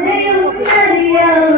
Deus, Deus, Deus.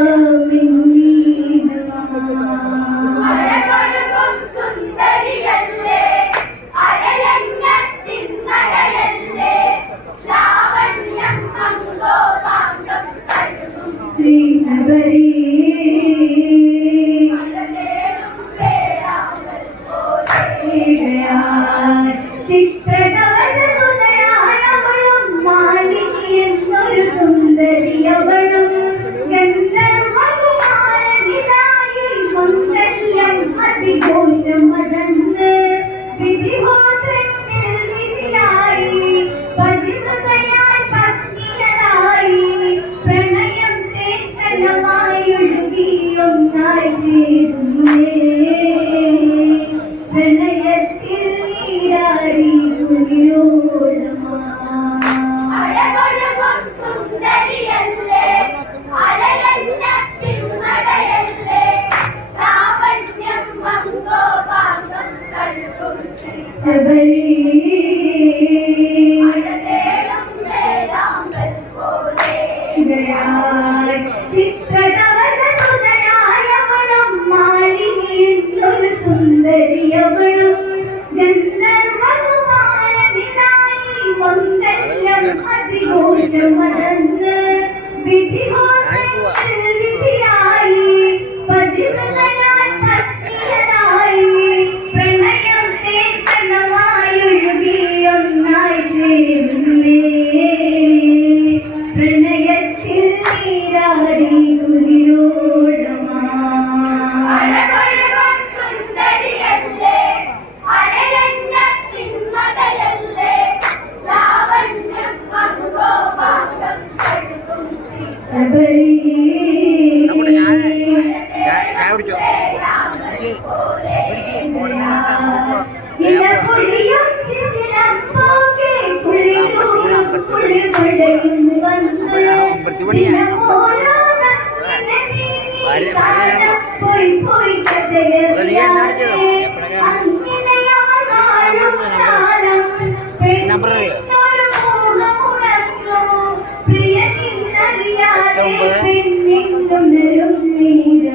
ഒമ്പത്.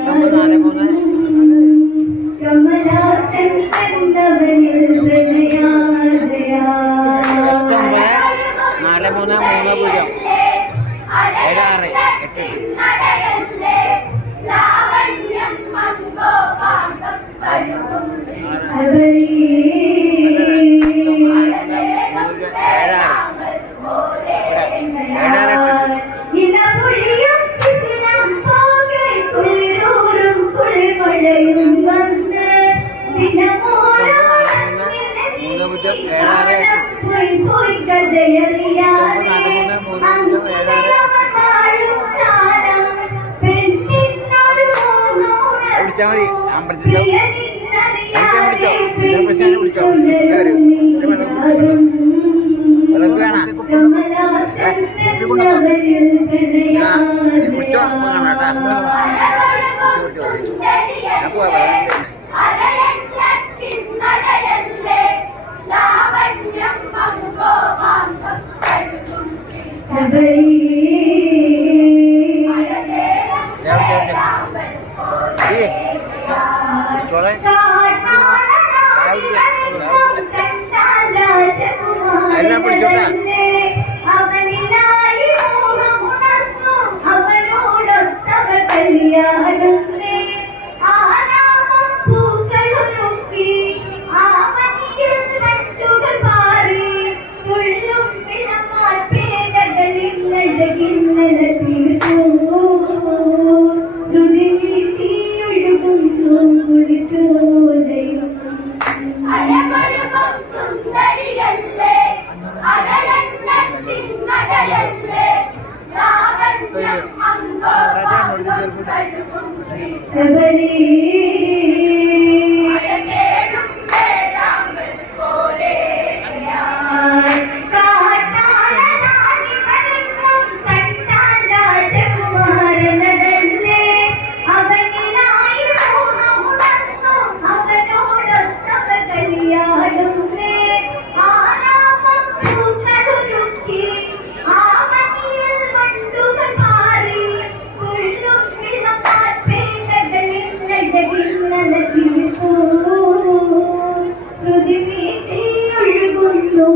ഒമ്പത് നാല് മൂന്ന്. പ്രളയം വന്ന് പോയി പോയി കഥയറിയാതെ വിളിച്ചാൽ മതി അമ്പലത്തിലോ വിളിച്ചോ പ്രശ്നം വിളിച്ചോ വിളക്ക് വേണ വിളിച്ചോ വേണ കേട്ടാ. എല്ലാം പിടിച്ചോട്ടെ. ശ്രുതിമീട്ടിയൊഴുകുന്നു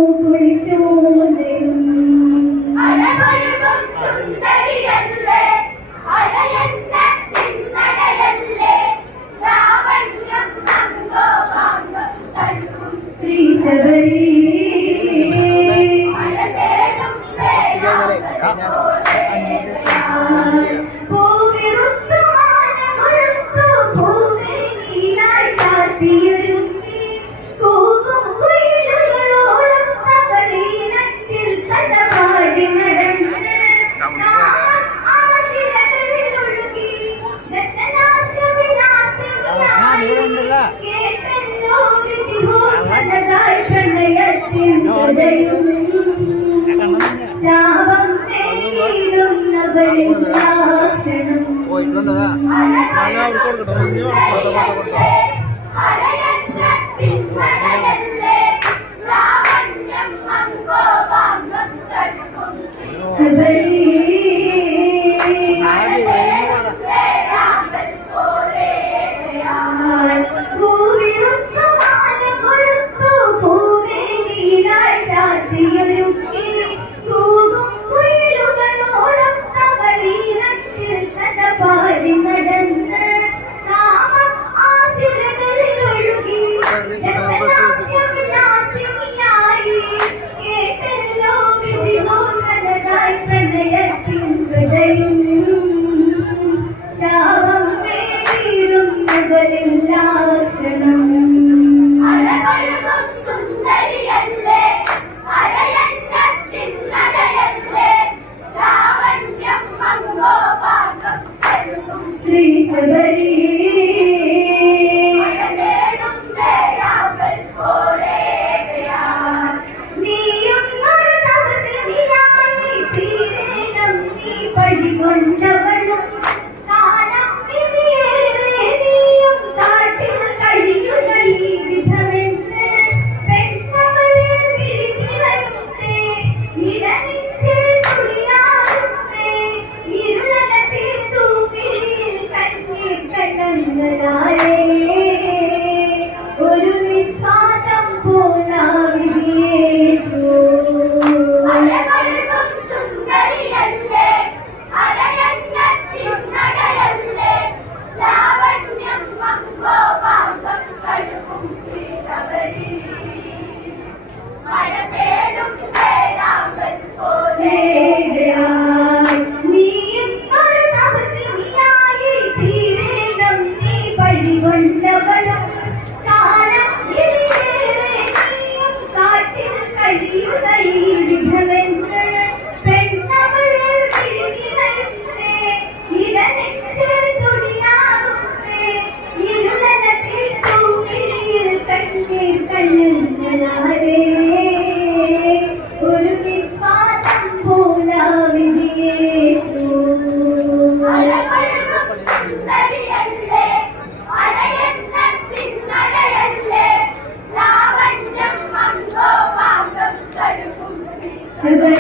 നേരിടുന്നവളിൽ ക്ഷണം ഞാൻ അവിടെ അരയന്നത്തിന്നടയല്ലേ